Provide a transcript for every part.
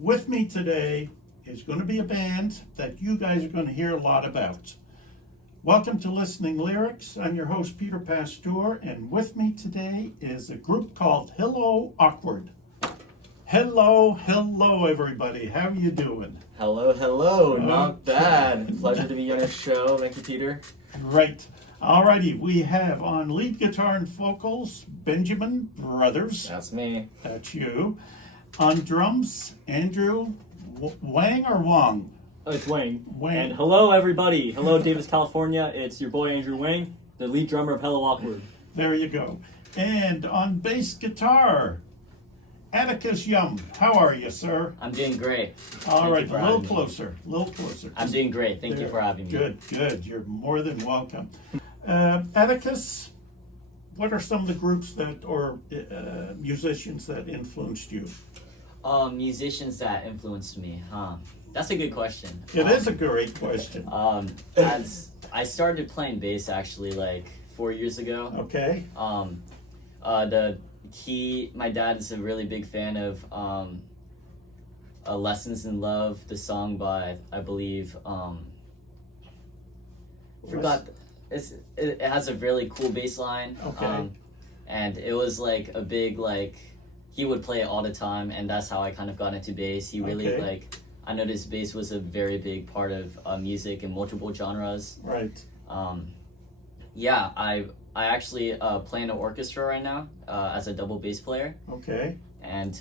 With me today is going to be a band that you guys are going to hear a lot about. Welcome to Listening Lyrics. I'm your host, Pieter Pastoor, and with me today is a group called Hello Awkward. Hello, everybody. How are you doing? Hello. Not bad. Pleasure to be on your show. Thank you, Peter. Great. Alrighty, we have on lead guitar and vocals, Benjamin Brothers. That's me. That's you. On drums, Andrew Wang or Wong? Oh, it's Wang. Wang. And hello, everybody. Hello, Davis, California. It's your boy, Andrew Wang, the lead drummer of Hello Awkward. There you go. And on bass guitar, Atticus Yum. How are you, sir? I'm doing great. All right, Thank a you little for having me. closer, a little closer. I'm doing great. Thank you for having me. Good. You're more than welcome. Atticus, what are some of the groups that, or musicians that influenced you? Musicians that influenced me, huh? That's a good question. It is a great question. As I started playing bass actually like 4 years ago. Okay. My dad is a really big fan of Lessons in Love, the song by, I believe, forgot, it has a really cool bass line. Okay. And it was like a big, like, he would play it all the time, and that's how I kind of got into bass. He really, Okay. I noticed bass was a very big part of music in multiple genres. Right. Yeah, I actually play in an orchestra right now as a double bass player, Okay. and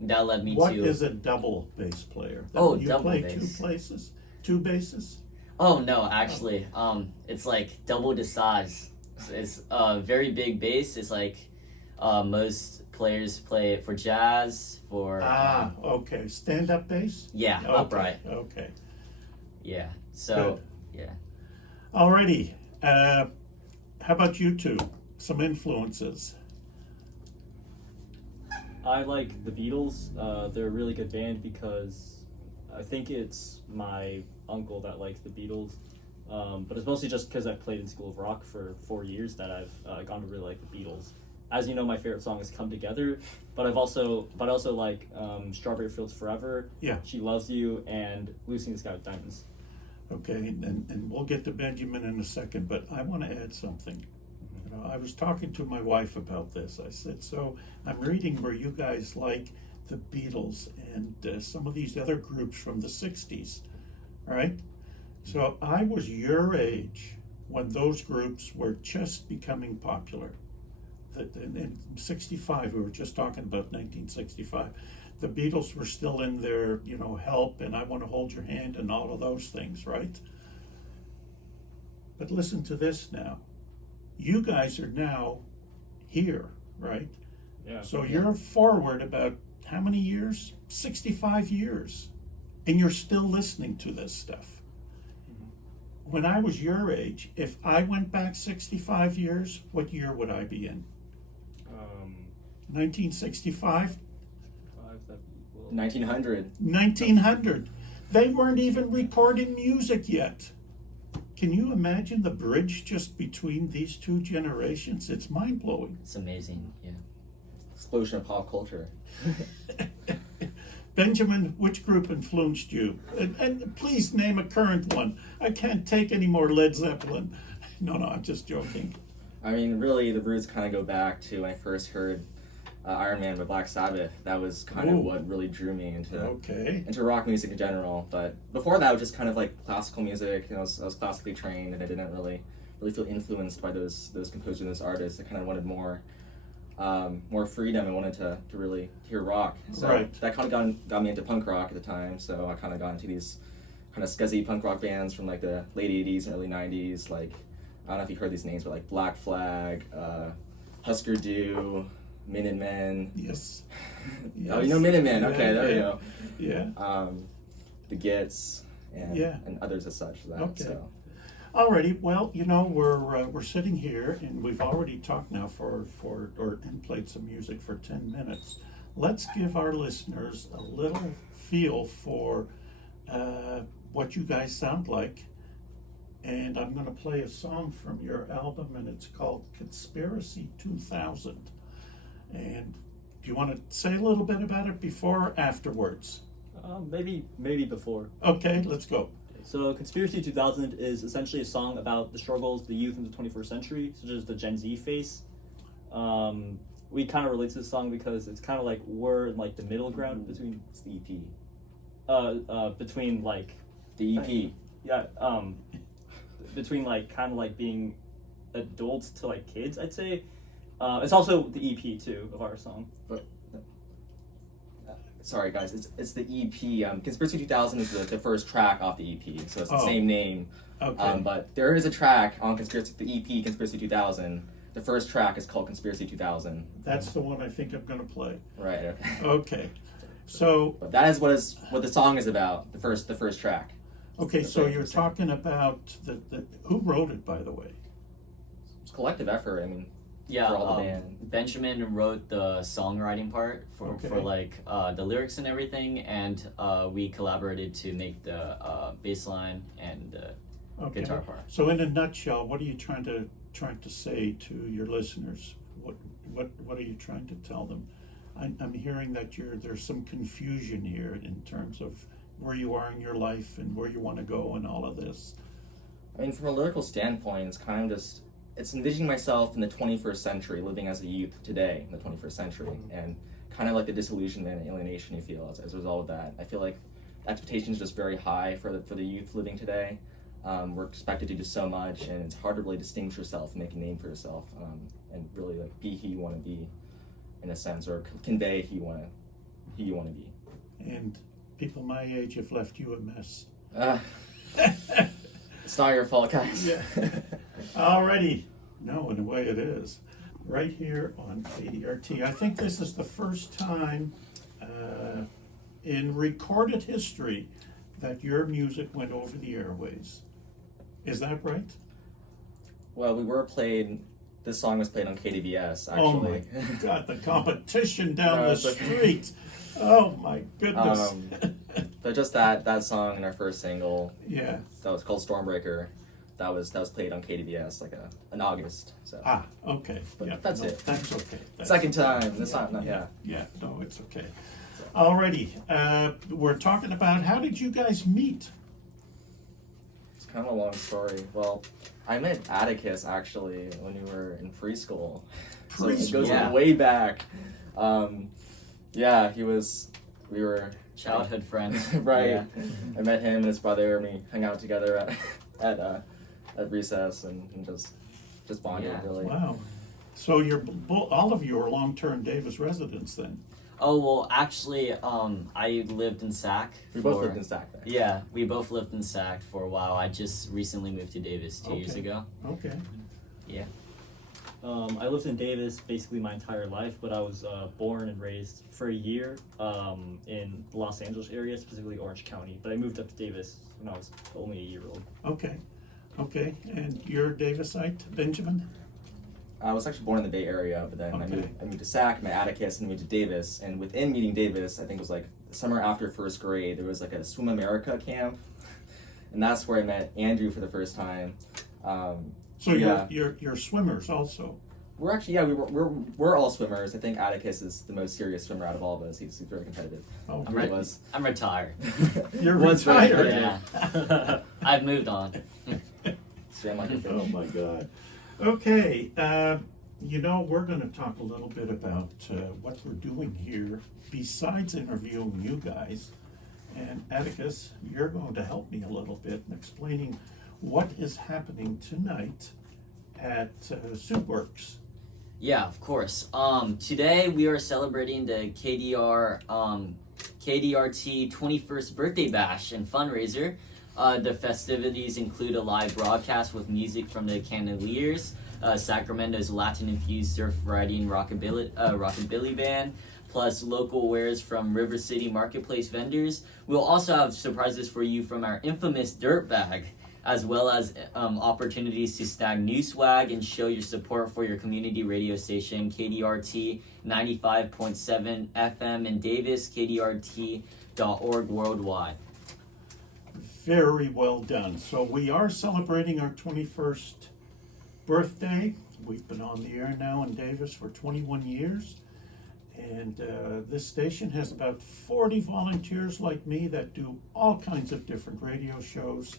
that led me What to. is a double bass player? You Double play bass. two basses? Oh no, actually, it's like double the size. It's a very big bass. It's like most players play it for jazz, for Okay. Stand-up bass? yeah, Okay. upright. Okay. Yeah. So yeah. Alrighty. How about you two? Some influences. I like the Beatles. They're a really good band because I think it's my uncle that likes the Beatles. But it's mostly just because I've played in School of Rock for 4 years that I've gone to really like the Beatles. As you know, my favorite song is "Come Together," but I also like "Strawberry Fields Forever," Yeah. "She Loves You," and "Lucy in the Sky with Diamonds." Okay, and we'll get to Benjamin in a second, but I want to add something. You know, I was talking to my wife about this. I said, so I'm reading where you guys like the Beatles and some of these other groups from the 60s, right? So I was your age when those groups were just becoming popular. In 65, we were just talking about 1965. The Beatles were still in their, Help and I Want to Hold Your Hand and all of those things, right? But listen to this now. You guys are now here, right? Yeah. So you're forward about how many years? 65 years. And you're still listening to this stuff. When I was your age, if I went back 65 years, what year would I be in? 1965? 1900. 1900. They weren't even recording music yet. Can you imagine the bridge just between these two generations? It's mind-blowing. It's amazing. Yeah. Explosion of pop culture. Benjamin, which group influenced you? And please name a current one. I can't take any more Led Zeppelin. No, I'm just joking. I mean, really, the roots kind of go back to when I first heard Iron Man by Black Sabbath. That was kind of what really drew me into rock music in general. But before that, it was just kind of like classical music. I was classically trained, and I didn't really feel influenced by those composers and those artists. I kind of wanted more freedom and wanted to really hear rock. So that kind of got me into punk rock at the time. So I kind of got into these kind of scuzzy punk rock bands from like the late 80s and early 90s. Like, I don't know if you've heard these names, but like Black Flag, Husker Du, Minutemen. Yes. Oh, you know Minutemen. Okay, there you go. Yeah. The Gits and others as such. Okay. So. Alrighty, well, we're sitting here and we've already talked now and played some music for 10 minutes. Let's give our listeners a little feel for what you guys sound like. And I'm going to play a song from your album, and it's called Conspiracy 2000. And do you want to say a little bit about it before or afterwards? Maybe before. Okay, let's go. So Conspiracy 2000 is essentially a song about the struggles of the youth in the 21st century, such as the Gen Z face. We kind of relate to this song because it's kind of like we're in like the middle ground between It's the EP. between like The EP. between like kind of like being adults to like kids, I'd say. It's also the EP too of our song. Sorry guys, it's the EP. Conspiracy 2000 is the first track off the EP, so it's the same name. Okay. But there is a track on the EP Conspiracy 2000. The first track is called Conspiracy 2000. That's the one I think I'm going to play. Right. Okay. Okay. So. But that is what the song is about. The first track. Okay, so you're talking about who wrote it, by the way? It's a collective effort. I mean. Yeah, for all the band. Benjamin wrote the songwriting part for Okay. like the lyrics and everything, and we collaborated to make the bass line and the guitar part. So in a nutshell, what are you trying to say to your listeners? What are you trying to tell them? I'm hearing that there's some confusion here in terms of where you are in your life and where you want to go and all of this. I mean, from a lyrical standpoint, it's kind of just it's envisioning myself in the 21st century, living as a youth today in the 21st century, and kind of like the disillusionment and alienation you feel as a result of that. I feel like expectations are just very high for the youth living today. We're expected to do so much, and it's hard to really distinguish yourself and make a name for yourself, and really like be who you want to be, in a sense, or convey who you want to be. And people my age have left you a mess. It's not your fault, guys. Yeah. Alrighty. No, in a way it is. Right here on KDRT. I think this is the first time in recorded history that your music went over the airways. Is that right? Well, this song was played on KDVS, actually. Oh my God, the competition down the street. Oh my goodness. But just that song in our first single, yeah, that was called Stormbreaker. That was played on KDVS in August. So. Okay. But yeah, that's no, it. That's okay. Second time. That's not. Yeah. Yeah. No, it's okay. Alrighty. We're talking about how did you guys meet? It's kind of a long story. Well, I met Atticus actually when we were in preschool. So it goes way back. Yeah, we were Childhood friends. right. Yeah. I met him and his brother, and we hung out together at recess and just bonded really. Wow. So all of you are long-term Davis residents then? Oh, well, actually, I lived in Sac. We both lived in Sac. Right? Yeah, we both lived in Sac for a while. I just recently moved to Davis 2 years ago. Okay. Yeah. I lived in Davis basically my entire life, but I was born and raised for a year in the Los Angeles area, specifically Orange County. But I moved up to Davis when I was only a year old. Okay. Okay. And you're Davisite, Benjamin? I was actually born in the Bay Area, but then I moved to Sac, met Atticus, and moved to Davis. And within meeting Davis, I think it was like the summer after first grade, there was like a Swim America camp, and that's where I met Andrew for the first time. So you're swimmers also. We're actually we're all swimmers. I think Atticus is the most serious swimmer out of all of us. He's very competitive. Oh, I'm retired. You're retired. Yeah. I've moved on. Swim like a fish. Oh my God. Okay, we're going to talk a little bit about what we're doing here besides interviewing you guys. And Atticus, you're going to help me a little bit in explaining what is happening tonight at Soupworks. Yeah, of course. Today we are celebrating the KDRT 21st birthday bash and fundraiser. The festivities include a live broadcast with music from the Candeliers, Sacramento's Latin-infused surf riding rockabilly band, plus local wares from River City Marketplace vendors. We'll also have surprises for you from our infamous dirt bag, as well as opportunities to snag new swag and show your support for your community radio station, KDRT 95.7 FM in Davis, KDRT.org worldwide. Very well done. So we are celebrating our 21st birthday. We've been on the air now in Davis for 21 years. And this station has about 40 volunteers like me that do all kinds of different radio shows.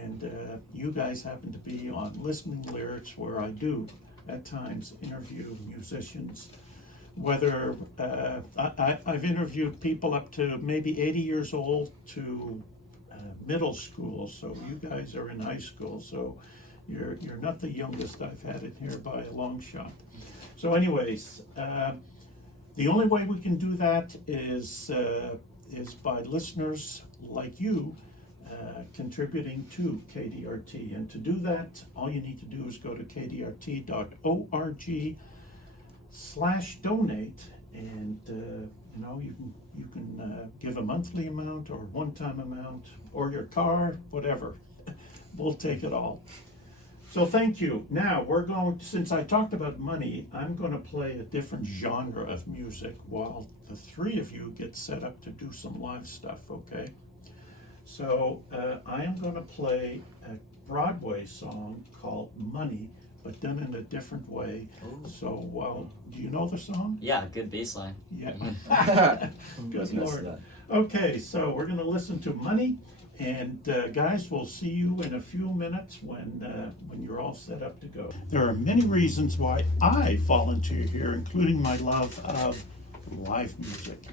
And you guys happen to be on Listening Lyrics, where I do, at times, interview musicians. Whether I've interviewed people up to maybe 80 years old to middle school, so you guys are in high school, so you're not the youngest I've had in here by a long shot. So anyways, the only way we can do that is by listeners like you contributing to KDRT. And to do that, all you need to do is go to kdrt.org/donate, and you can give a monthly amount or one-time amount or your car, whatever. We'll take it all. So thank you. Now since I talked about money, I'm going to play a different genre of music while the three of you get set up to do some live stuff, okay? So I am going to play a Broadway song called Money, but done in a different way. Ooh. So, do you know the song? Yeah, good bass line. Yeah. Good Lord. Okay, so we're going to listen to Money. And guys, we'll see you in a few minutes when you're all set up to go. There are many reasons why I volunteer here, including my love of live music.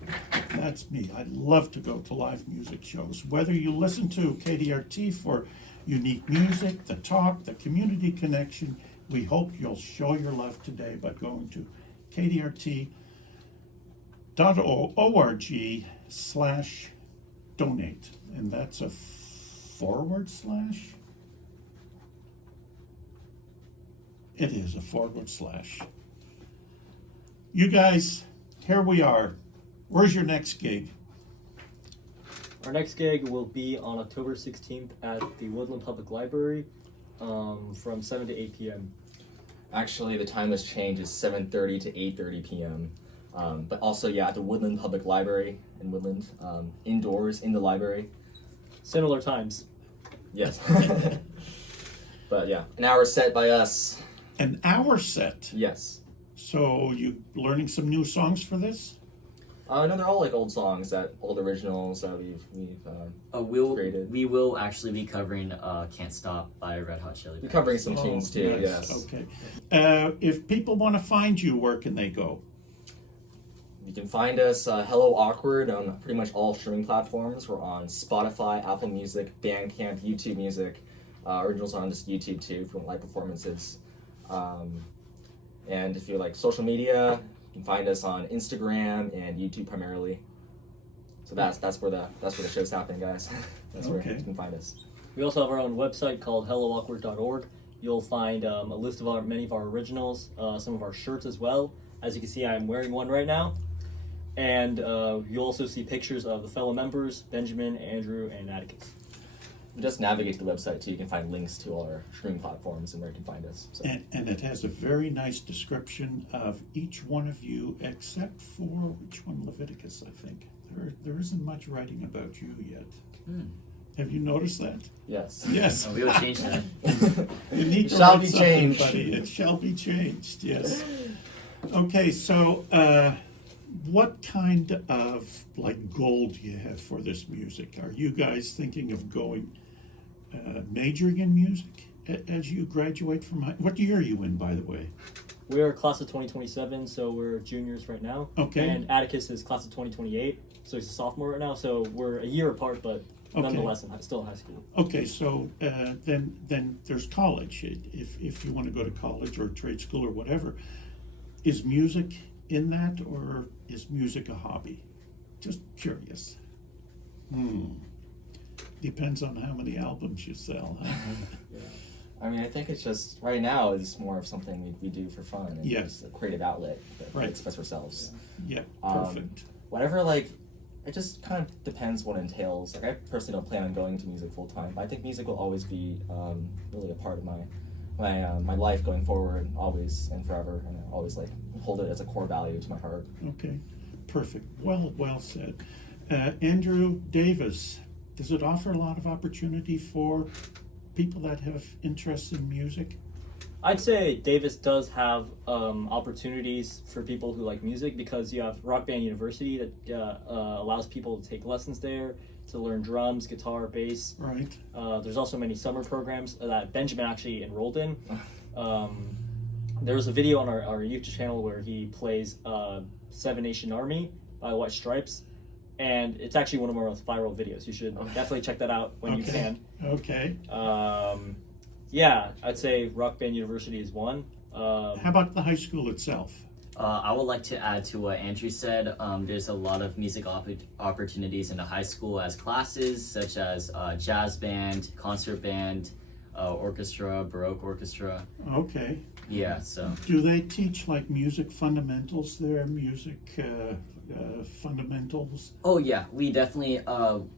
That's me. I love to go to live music shows. Whether you listen to KDRT for unique music, the talk, the community connection, we hope you'll show your love today by going to kdrt.org/donate. And that's a /. It is a /. You guys, here we are. Where's your next gig? Our next gig will be on October 16th at the Woodland Public Library from 7 to 8 p.m. Actually, the time has changed. It's 7:30 to 8:30 p.m. But also, at the Woodland Public Library in Woodland, indoors in the library. Similar times. Yes. But yeah, an hour set by us. An hour set? Yes. So you learning some new songs for this? No, they're all like old songs, old originals that we've created. We will actually be covering "Can't Stop" by Red Hot Chili Peppers. We're covering some tunes too. Nice. Yes. Okay. If people want to find you, where can they go? You can find us Hello Awkward on pretty much all streaming platforms. We're on Spotify, Apple Music, Bandcamp, YouTube Music. Originals are on just YouTube too if you want live performances. And if you like social media, you can find us on Instagram and YouTube primarily. So that's where the show's happening, guys. That's where you can find us. We also have our own website called helloawkward.org. You'll find a list of many of our originals, some of our shirts as well. As you can see, I'm wearing one right now. And you'll also see pictures of the fellow members, Benjamin, Andrew, and Atticus. Just navigate to the website too. You can find links to all our streaming platforms and where you can find us. So. And it has a very nice description of each one of you, except for which one? Leviticus, I think. There isn't much writing about you yet. Have you noticed that? Yes. Yes. We will change that. You need to shall write be something, changed. buddy. It shall be changed. Yes. Okay. So, what kind of goal do you have for this music? Are you guys thinking of majoring in music as you graduate from high? What year are you in, by the way? We're class of 2027, so we're juniors right now. Okay. And Atticus is class of 2028, so he's a sophomore right now. So we're a year apart, but nonetheless still in high school. Okay, so then there's college. If you want to go to college or trade school or whatever, is music in that, or is music a hobby? Just curious. Depends on how many albums you sell. Huh? Yeah. I mean, I think it's just, right now, it's more of something we do for fun. And Yes. a creative outlet that we Right. express ourselves. Yeah, perfect. Whatever, it just kind of depends what it entails. I personally don't plan on going to music full time, but I think music will always be really a part of my life going forward, always and forever. And I always hold it as a core value to my heart. Okay, perfect. Well said. Andrew Davis, does it offer a lot of opportunity for people that have interest in music? I'd say Davis does have opportunities for people who like music, because you have Rock Band University that allows people to take lessons there, to learn drums, guitar, bass. Right. There's also many summer programs that Benjamin actually enrolled in. There was a video on our YouTube channel where he plays Seven Nation Army by White Stripes, and it's actually one of our most viral videos. You should definitely check that out when you can. Okay. Yeah, I'd say Rock Band University is one. How about the high school itself? I would like to add to what Andrew said. There's a lot of music opportunities in the high school as classes, such as jazz band, concert band, orchestra, Baroque orchestra. Okay. Yeah, so. Do they teach like music fundamentals there? Music fundamentals? Oh yeah, we definitely,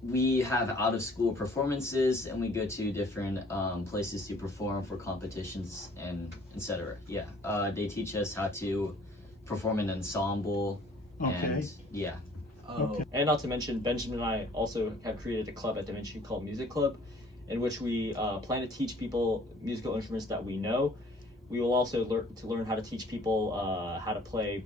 we have out of school performances, and we go to different places to perform for competitions and etc. Yeah, they teach us how to perform an ensemble. Okay. And, yeah. Okay. And not to mention, Benjamin and I also have created a club at Da Vinci called Music Club, in which we plan to teach people musical instruments that we know. We will also learn how to teach people how to play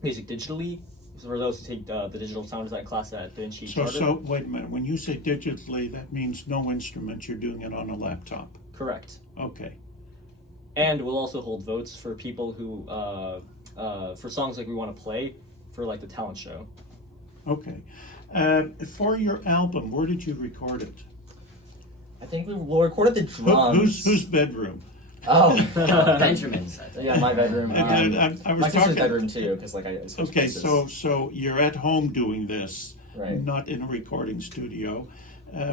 music digitally. So for those who take the digital sound design class at Da Vinci Charter. So wait a minute. When you say digitally, that means no instrument. You're doing it on a laptop. Correct. Okay. And we'll also hold votes for people who for songs like we want to play for like the talent show. Okay. For your album, where did you record it? I think we recorded the drums. Whose bedroom? Oh, Benjamin's, I think. yeah, my bedroom. I was my sister's talking. bedroom too, because like I. Okay, so you're at home doing this, Right. not in a recording studio.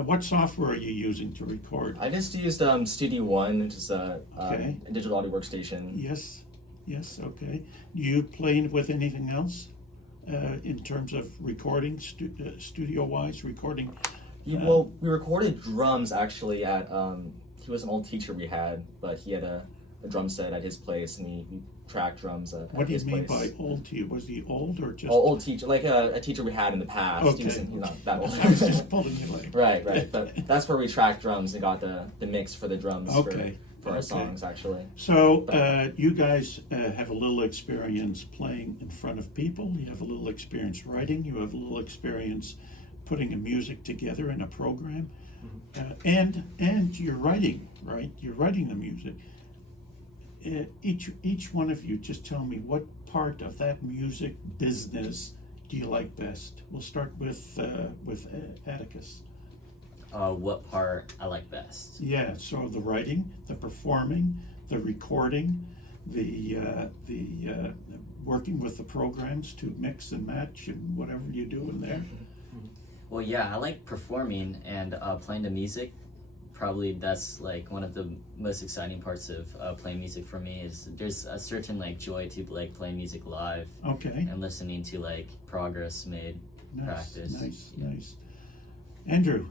What software are you using to record? I just used Studio One, which is a digital audio workstation. Yes, okay. You playing with anything else in terms of recording, studio-wise, recording? Well, we recorded drums actually at, he was an old teacher we had, but he had a drum set at his place, and we tracked drums at What do you his mean place. by old teacher? Was he old or just? Old teacher, like a teacher we had in the past. Okay. He's not that old. I was just pulling your leg. Right. But that's where we tracked drums and got the mix for the drums for our songs, actually. So you guys have a little experience playing in front of people. You have a little experience writing. You have a little experience putting a music together in a program, and you're writing, right? You're writing the music. Each one of you, just tell me what part of that music business do you like best? We'll start with Atticus. What part I like best? Yeah, so the writing, the performing, the recording, the working with the programs to mix and match and whatever you do in there. Well, yeah, I like performing and playing the music. Probably that's like one of the most exciting parts of playing music for me. Is there's a certain like joy to like playing music live. Okay. And listening to like progress made. Practice. Nice. Andrew.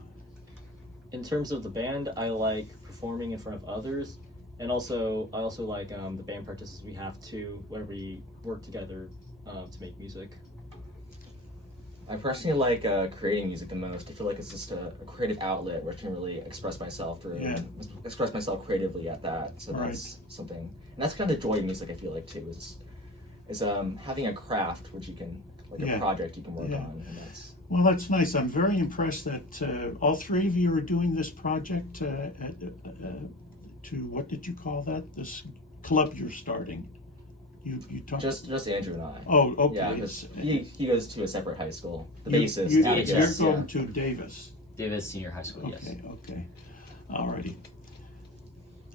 In terms of the band, I like performing in front of others, and I also like the band practices we have too, where we work together to make music. I personally like creating music the most. I feel like it's just a creative outlet where I can really express myself express myself creatively at that. So that's something, and that's kind of the joy of music. I feel like too is having a craft which you can a project you can work on, and that's. Well, that's nice. I'm very impressed that all three of you are doing this project to what did you call that? This club you're starting. You talk just Andrew and I. Oh, okay. Yeah, because he goes to a separate high school. The bassist. You're going to Davis. Davis Senior High School. Okay, yes. Okay. Alrighty.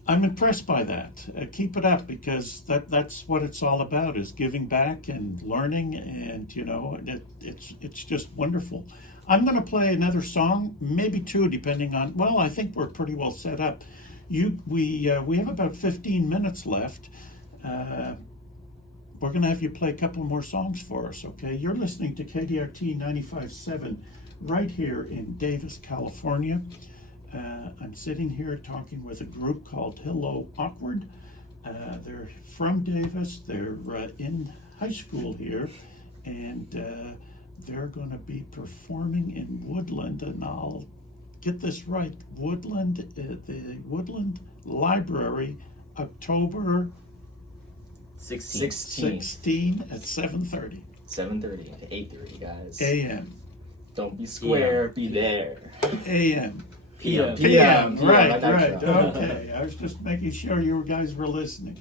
I'm impressed by that. Keep it up, because that's what it's all about, is giving back and learning, and it's just wonderful. I'm going to play another song, maybe two, depending on. Well, I think we're pretty well set up. We have about 15 minutes left. We're going to have you play a couple more songs for us, okay? You're listening to KDRT 95.7 right here in Davis, California. I'm sitting here talking with a group called Hello Awkward. They're from Davis. They're in high school here, and they're going to be performing in Woodland, and I'll get this right, Woodland, the Woodland Library October 16. 16 at 7:30 7:30 to 8:30, guys. a.m. Don't be square, be there. a.m. PM. p.m. PM, Right, like that right. show. Okay, I was just making sure you guys were listening.